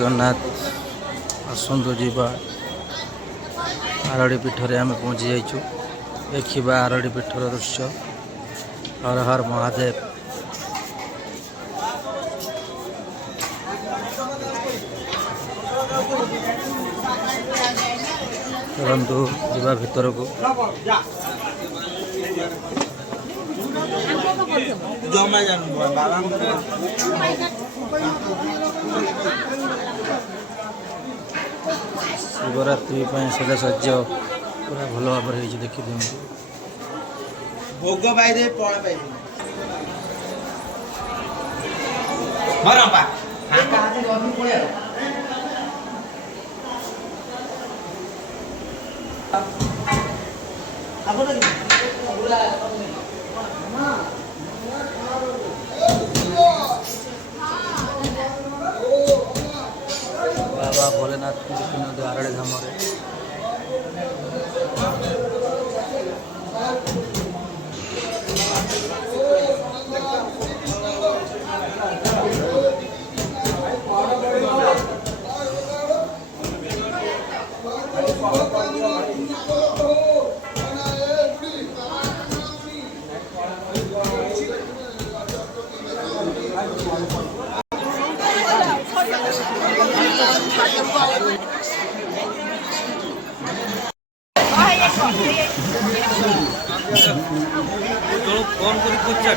जगन्नाथ आसतु जीवा आरड़ी पीठर आम पहुँची जाइचु देखा आरड़ी पीठर दृश्य। हर हर महादेव। चलतु जीवा भितर को शिवरात्रि सजासज्य पूरा भल भाव देखी दिखते भोग पाइदे फल पाइबे बाबा भोलेनाथ आरड़ी धाम फोन कर पूछा